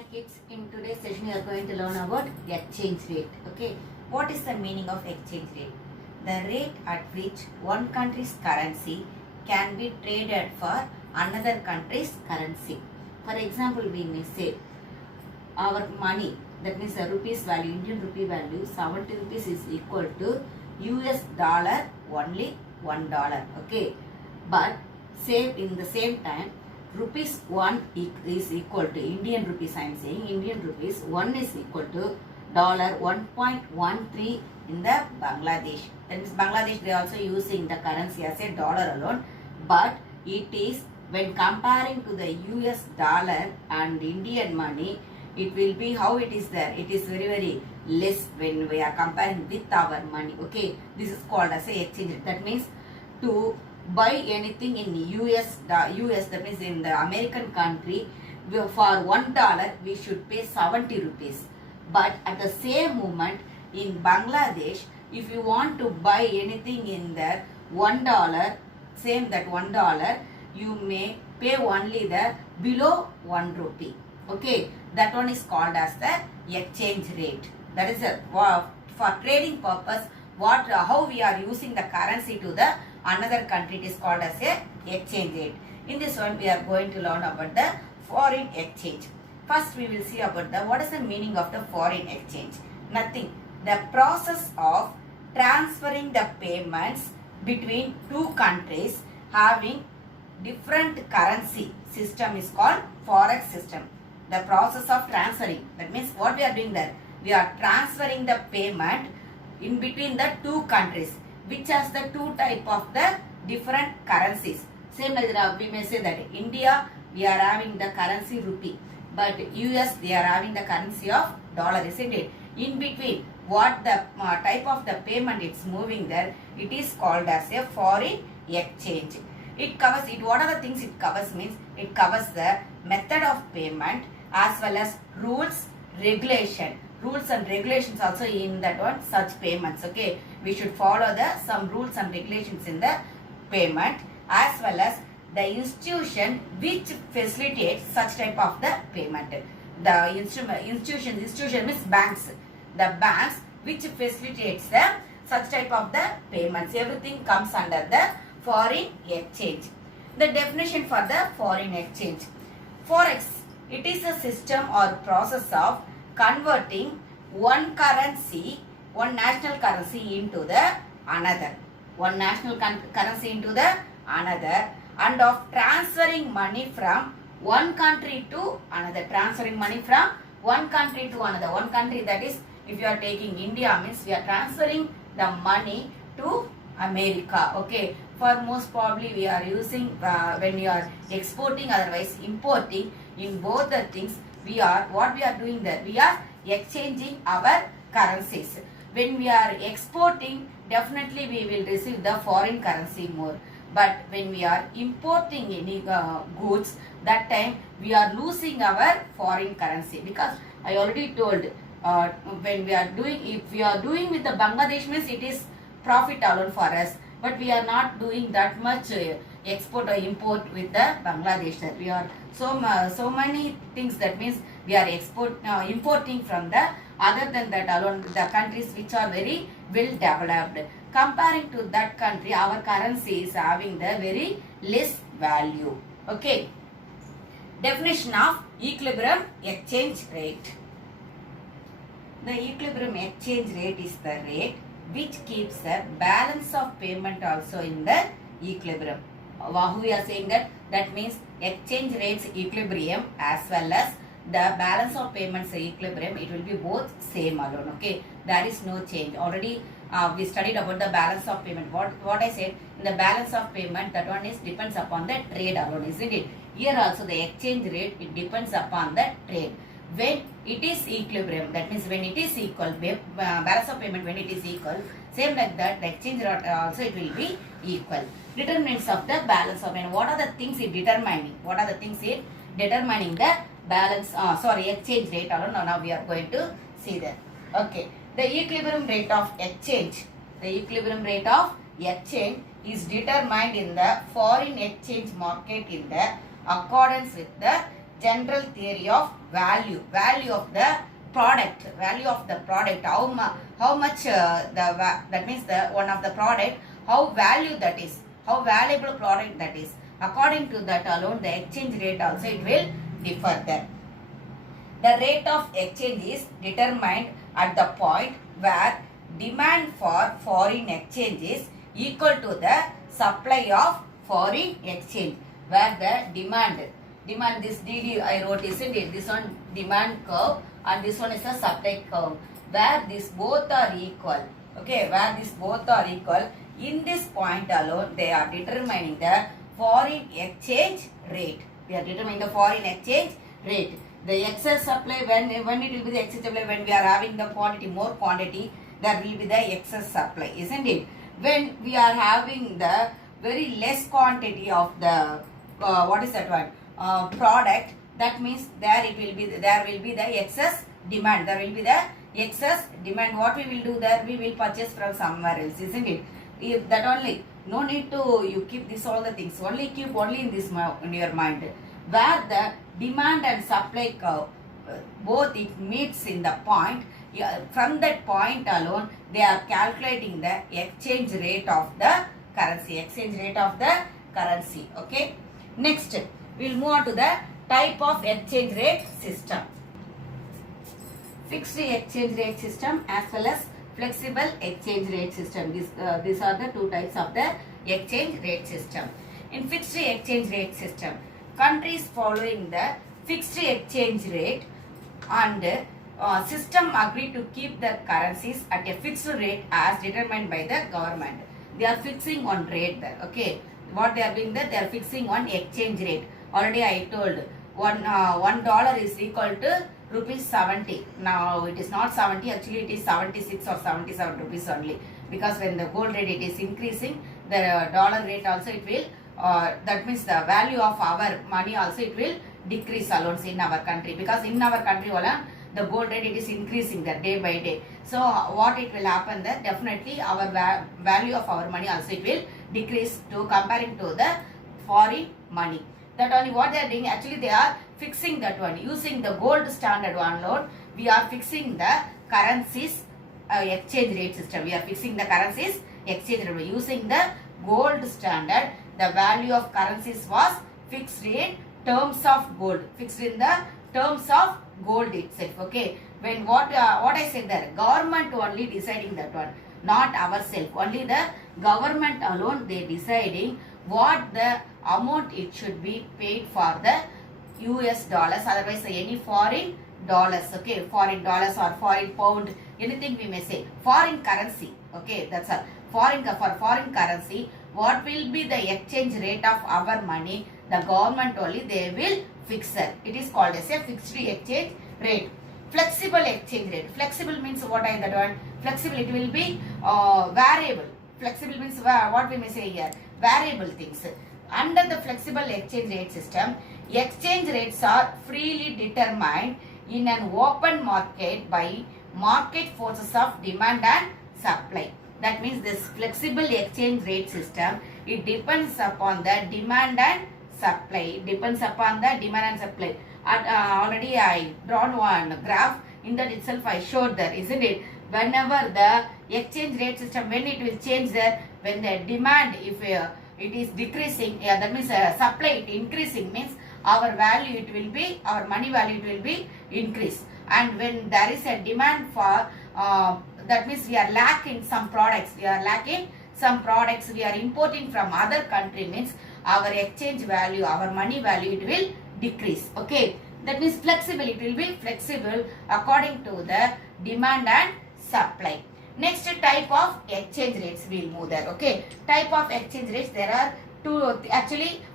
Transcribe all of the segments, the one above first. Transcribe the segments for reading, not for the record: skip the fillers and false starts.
Hi kids, in today's session we are going to learn about exchange rate. Okay, what is the meaning of exchange rate? The rate at which one country's currency can be traded for another country's currency. For example, we may say our money, that means the rupees value, Indian rupee value, 70 rupees is equal to US dollar only $1. Okay, but same in the same time rupees 1 is equal to Indian rupees. I am saying Indian rupees 1 is equal to dollar 1.13 in the Bangladesh. That means Bangladesh they are also using the currency as a dollar alone, but it is when comparing to the US dollar and Indian money, it will be how it is there. It is very less when we are comparing with our money. Okay, this is called as a exchange rate. That means to buy anything in US, that means in the American country, for $1 we should pay 70 rupees. But at the same moment in Bangladesh, if you want to buy anything in there $1, same that $1, you may pay only the below 1 rupee. Okay, that one is called as the exchange rate. That is for trading purpose. How we are using the currency to the another country, it is called as a exchange rate. In this one we are going to learn about the foreign exchange. First we will see about the what is the meaning of the foreign exchange. Nothing. The process of transferring the payments between two countries having different currency system is called forex system. The process of transferring, that means what we are doing there, we are transferring the payment in between the two countries which has the two type of the different currencies. Same like we may say that India we are having the currency rupee, but US they are having the currency of dollar, isn't it? In between what the type of the payment it's moving there, it is called as a foreign exchange. It covers it. What are the things it covers means it covers the method of payment as well as rules and regulations also in that one such payments. Okay, we should follow the some rules and regulations in the payment as well as the institution which facilitates such type of the payment. The institution means banks. The banks which facilitates the such type of the payments. Everything comes under the foreign exchange. The definition for the foreign exchange. Forex, it is a system or process of converting one national currency into the another. One national currency into the another, and of transferring money from one country to another. Transferring money from one country to another. One country, that is, if you are taking India, means we are transferring the money to America. Okay, for most probably we are using when you are exporting, otherwise importing. In both the things what we are doing there, we are exchanging our currencies. When we are exporting, definitely we will receive the foreign currency more, but when we are importing any goods, that time we are losing our foreign currency, because I already told when we are doing, if we are doing with the Bangladesh means it is profit alone for us, but we are not doing that much export or import with the Bangladesh. That we are so many things, that means we are importing from the other than that alone the countries which are very well developed. Comparing to that country, our currency is having the very less value. Okay. Definition of equilibrium exchange rate. The equilibrium exchange rate is the rate which keeps the balance of payment also in the equilibrium. Who we are saying that? That means exchange rates equilibrium as well as the balance of payments equilibrium, it will be both same alone. Okay, there is no change. Already we studied about the balance of payment. What I said, in the balance of payment, that one is depends upon the trade alone, isn't it? Here also the exchange rate, it depends upon the trade. When it is equilibrium, that means when it is equal, balance of payment when it is equal, same like that the exchange rate also it will be equal. Determinants of the balance of payment. What are the things it determining? What are the things it determining the balance? Exchange rate alone. Now we are going to see that. Okay, the equilibrium rate of exchange. The equilibrium rate of exchange is determined in the foreign exchange market in the accordance with the general theory of value of the product, how much that means the one of the product, how value that is, how valuable product that is. According to that alone, the exchange rate also it will differ there. The rate of exchange is determined at the point where demand for foreign exchange is equal to the supply of foreign exchange, where the demand this DD I wrote, isn't it? This one demand curve and this one is the supply curve, where these both are equal. Okay, where these both are equal, in this point alone they are determining the foreign exchange rate. They are determining the foreign exchange rate. The excess supply, when it will be the excess supply, when we are having the quantity, more quantity, there will be the excess supply, isn't it? When we are having the very less quantity of the what is that one product, that means there will be the excess demand. There will be the excess demand. What we will do there, we will purchase from somewhere else, isn't it? If that only, no need to you keep this all the things, only keep only in this in your mind, where the demand and supply curve both it meets in the point. From that point alone they are calculating the exchange rate of the currency. Okay, next we'll move on to the type of exchange rate system. Fixed exchange rate system as well as flexible exchange rate system. These are the two types of the exchange rate system. In fixed exchange rate system, countries following the fixed exchange rate and system agree to keep their currencies at a fixed rate as determined by the government. They are fixing on rate there. Okay, what they are doing that, they are fixing on exchange rate. Already I told $1 is equal to rupees 70. Now it is not 70, actually it is 76 or 77 rupees only, because when the gold rate it is increasing, the dollar rate also it will that means the value of our money also it will decrease alone in our country, because in our country the gold rate it is increasing there day by day. So what it will happen that definitely our value of our money also it will decrease to comparing to the foreign money. That only what they are doing, actually they are fixing that one using the gold standard one loan. We are fixing the currencies exchange rate system. We are fixing the currencies exchange rate using the gold standard. The value of currencies was fixed in terms of gold, fixed in the terms of gold itself. Okay, when what I said there, government only deciding that one, not ourselves. Only the government alone they deciding what the amount it should be paid for the US dollars, otherwise any foreign dollars. Okay, foreign dollars or foreign pound, anything we may say, foreign currency. Okay, that's all. For foreign currency, what will be the exchange rate of our money, the government only they will fix it. It is called as a fixed exchange rate. Flexible exchange rate. Flexible means what I that one? Flexible, it will be variable. Flexible means what we may say here, variable things. Under the flexible exchange rate system, exchange rates are freely determined in an open market by market forces of demand and supply. That means this flexible exchange rate system, it depends upon the demand and supply. It depends upon the demand and supply. Already I drawn one graph, in that itself I showed that, isn't it? Whenever the exchange rate system, when it will change there, when the demand, if it is decreasing, that means supply it increasing, means our value it will be, our money value it will be increased. And when there is a demand for that means we are lacking some products, we are importing from other country, means our exchange value, our money value it will decrease. Okay, that means flexible, it will be flexible according to the demand and supply. Next type of exchange rates we will move there. Okay, type of exchange rates, there are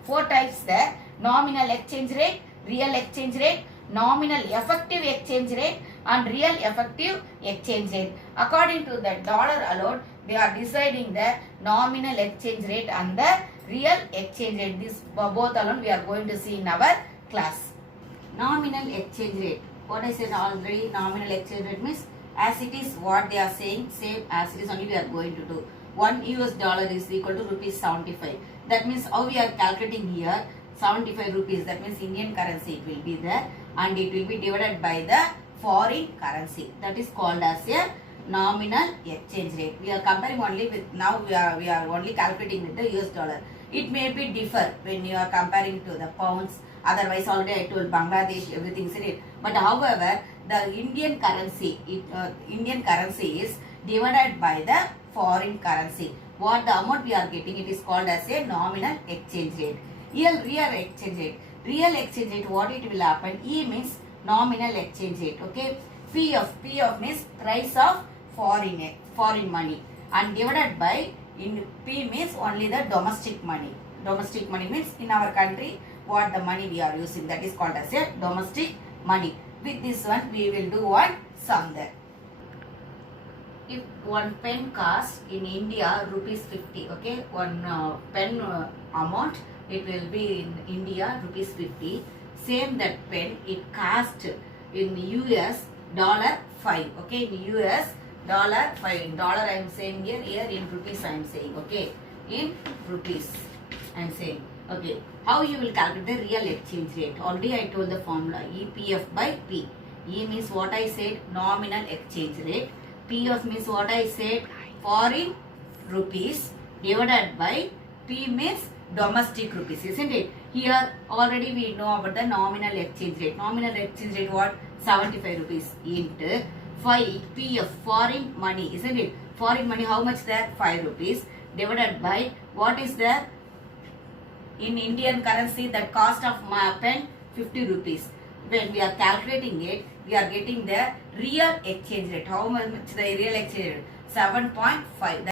four types there: nominal exchange rate, real exchange rate, nominal effective exchange rate and real effective exchange rate. According to the dollar alone, they are deciding the nominal exchange rate and the real exchange rate. This both alone we are going to see in our class. Nominal exchange rate. What I said already, nominal exchange rate means as it is what they are saying, same as it is only we are going to do. 1 US dollar is equal to rupees 75. That means how we are calculating here, 75 rupees, that means Indian currency it will be there. and it will be divided by the foreign currency. That is called as a nominal exchange rate. We are comparing only with, now we are only calculating with the US dollar. It may be differ when you are comparing to the pounds. Otherwise, already I told Bangladesh, everything is it. But however, the Indian currency, Indian currency is divided by the foreign currency. What the amount we are getting, it is called as a nominal exchange rate. Real exchange rate. Real exchange rate, what it will happen? E means nominal exchange rate. Okay. P of means price of foreign money, and divided by P means only the domestic money. Domestic money means in our country what the money we are using, that is called as a domestic money. With this one we will do one sum there. If one pen costs in India rupees 50, okay, one pen amount, it will be in India rupees 50. Same that pen, it cost in US $5, okay, in US $5. In dollar I am saying here in rupees I am saying, okay, in rupees I am saying, okay. How you will calculate the real exchange rate? Already I told the formula, EPF by P. E means what I said, nominal exchange rate. PF means what I said, foreign rupees, divided by P means domestic rupees, isn't it? Here already we know about the nominal exchange rate. Nominal exchange rate what? 75 rupees into 5 PF, foreign money, isn't it? Foreign money, how much there? 5 rupees, divided by what is there? In Indian currency, the cost of my pen 50 rupees. When we are calculating it, we are getting the real exchange rate. How much the real exchange rate? 7.5.